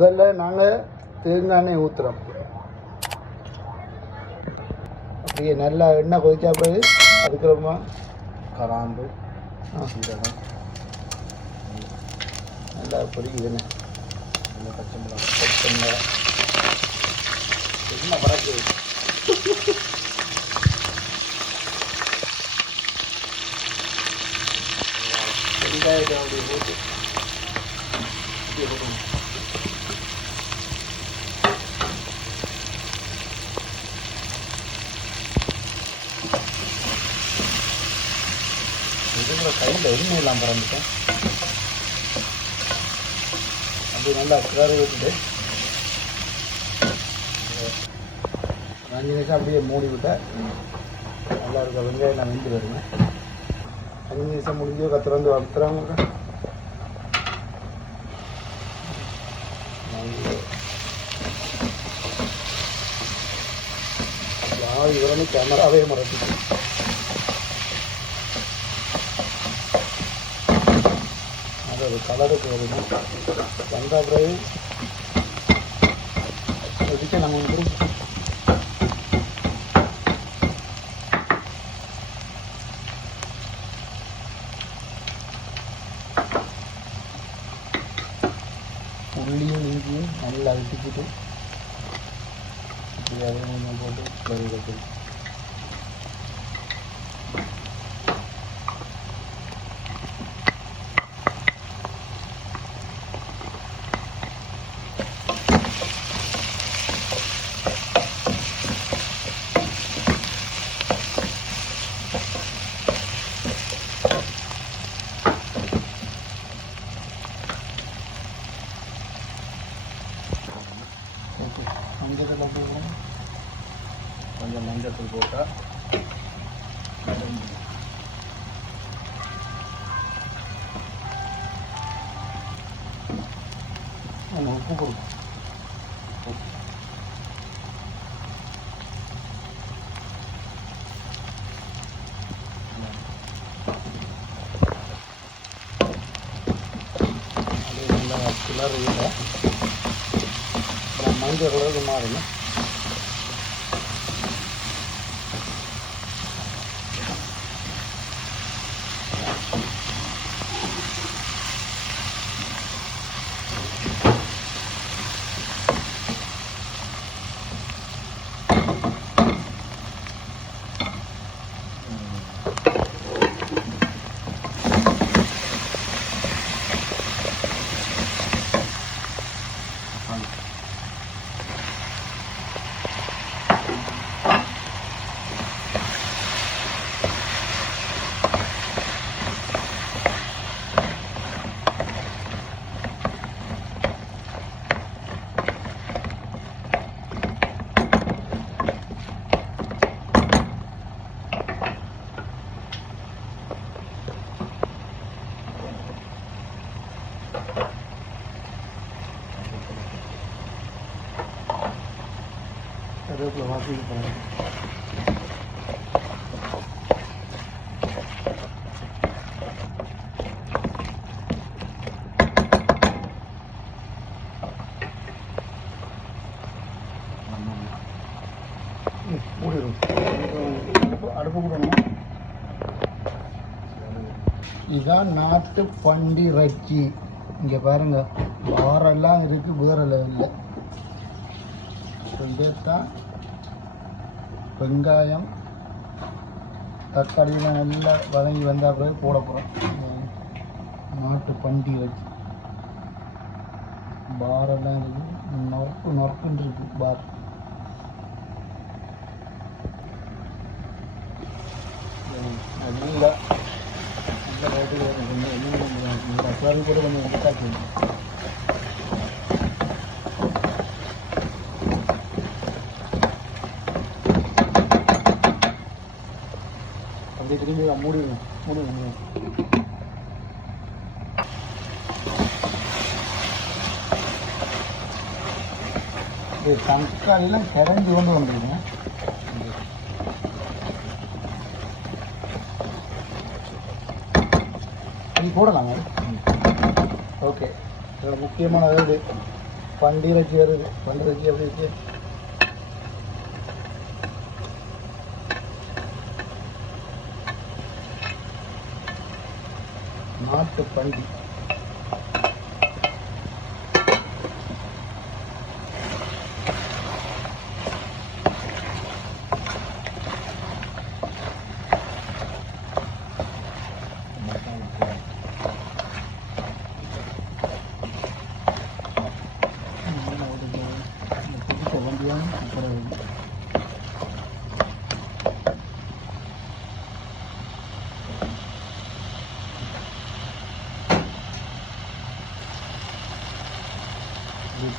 முதல்ல நாங்கள் தேங்காய் ஊற்றுறோம் அப்படியே நல்லா எண்ணெய் கொதிச்சா பிறகு அதுக்கப்புறமா கராம்பு சீரகம் நல்லா பொரிக்குதுண்ணே பச்சை மிளகாய் பச்சை மிளகாய். என்ன பறக்கு வெங்காயத்தை அப்படியே போட்டு அப்படியே போடணும். இதுங்கிற கையில் எதுவுமே இல்லாமல் பறந்துட்டேன். அப்படி நல்லா கிளறி விட்டுட்டு. அஞ்சு நிமிஷம் அப்படியே மூடி விட்டேன் நல்லா இருக்க வெங்காயம் நான் வெந்து வருவேன் அஞ்சு நிமிஷம் முடிஞ்சோ கத்துல வந்து வளர்த்துறாங்க யார் இவரன்னு கேமராவே மறந்துட்டேன் அது ஒரு கலருக்கு வருது வந்த பிறகு இதுக்கு நம்ம வந்து உள்ளியும் இஞ்சியும் நல்லா இடிச்சிட்டு இப்படி அதையும் கொஞ்சம் மஞ்சள் போடுவோம் கொஞ்சம் போட்டால் நம்ம உப்பு கொடுப்போம் கிளறியில் அப்புறம் மஞ்சள் கலருக்கு மாறுங்க வாசிக்க போகிறேன் இதுதான் நாட்டு பண்டி ரச்சி இங்கே பாருங்க வாரெல்லாம் இருக்குது வேறெல்லாம் இல்லை இதைத்தான் வெங்காயம் தக்காளியெல்லாம் நல்லா வதங்கி வந்தால் பிறகு போட போகிறோம் நாட்டு பண்டி வச்சு பாரெல்லாம் இருக்குது நொறுக்கு நொறுக்குன்னு இருக்குது பார். நல்லா நல்லா கொஞ்சம் கூட கொஞ்சம் எடுத்தாச்சு அப்படியே திரும்பி மூடிடுங்க மூடிடுங்க மூடிடுங்க. இது தக்காளிலாம் கிடஞ்சி கொண்டு வந்துருங்க. இது போடலாங்க. ஓகே. இதில் முக்கியமான வருது பண்டி வருது. பண்டி அப்படி எப்படி இருக்கு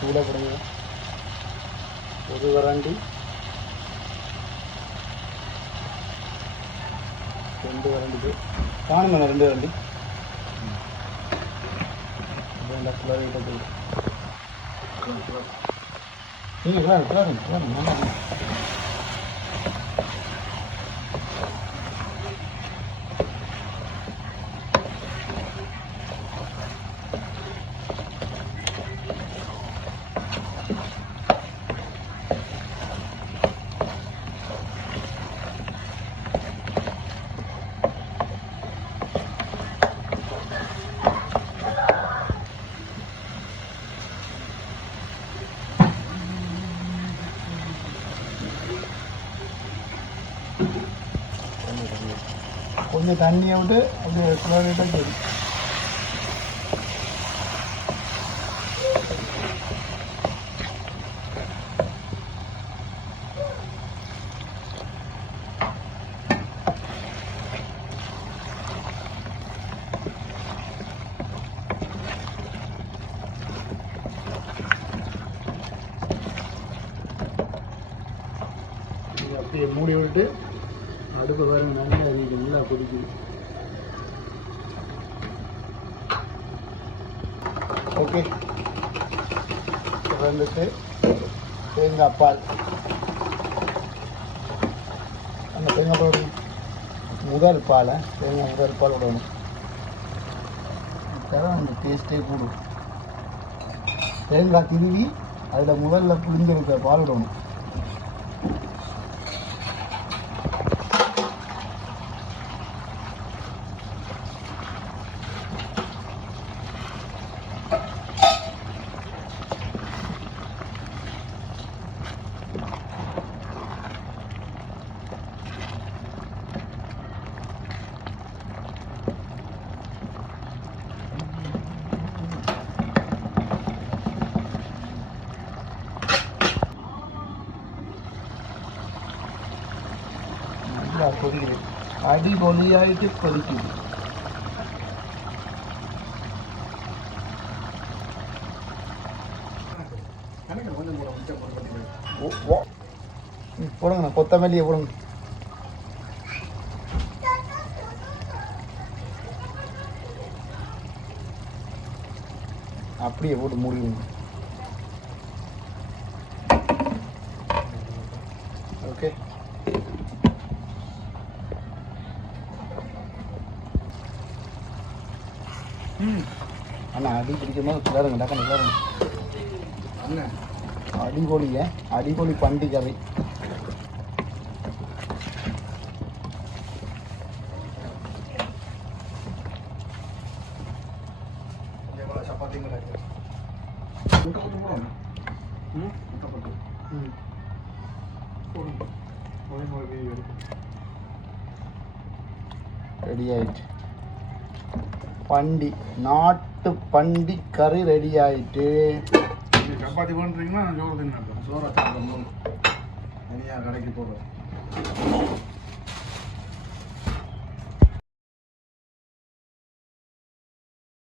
கூட பண்டி கொடுங்க. ஒரு வராண்டி. ரெண்டு வராண்டிக்கு. காணுங்க ரெண்டு வராண்டி. வேண்டாம் கிளறிட்டு போய் நீங்கள் கொஞ்சம் தண்ணியை விட்டு அப்படியே கிளறிட்டா தெரியும் அப்படியே மூடி விட்டு அடுப்பு பாருங்க நல்லா எரியுது நல்லா கொதிக்குது. ஓகே. வந்துட்டு தேங்காய் பால். அந்த தேங்காய் பால் முதல் பாலை தேங்காய் முதல் பால் விடணும். தரம் அந்த டேஸ்ட்டே கூடும் தேங்காய் திருவி அதில் முதல்ல புளிஞ்சிருக்கிற பால் விடணும் நல்லா கொதிக்குது அடிபொலியாயிட்டு கொதிக்குது ஓ- ஓ- கொத்தமல்லியை போடுங்க அப்படியே போட்டு மூடிடுங்க ஓகே அண்ணா அடி பிடிக்கும் போது கிளறுங்க டக்குனு கிளறுங்க அண்ணன் அடிபொலிய அடிபொலி பண்டிகை ரெடி ஆயிடுச்சு பண்டி நாட்டு பண்டி கறி ரெடி ஆயிட்டு. நீங்கள் சப்பாத்தி பண்ணுறீங்கன்னா நான் சோறு தின்னு சோறை சாப்பிடும் தனியாக கடைக்கு போகிறேன்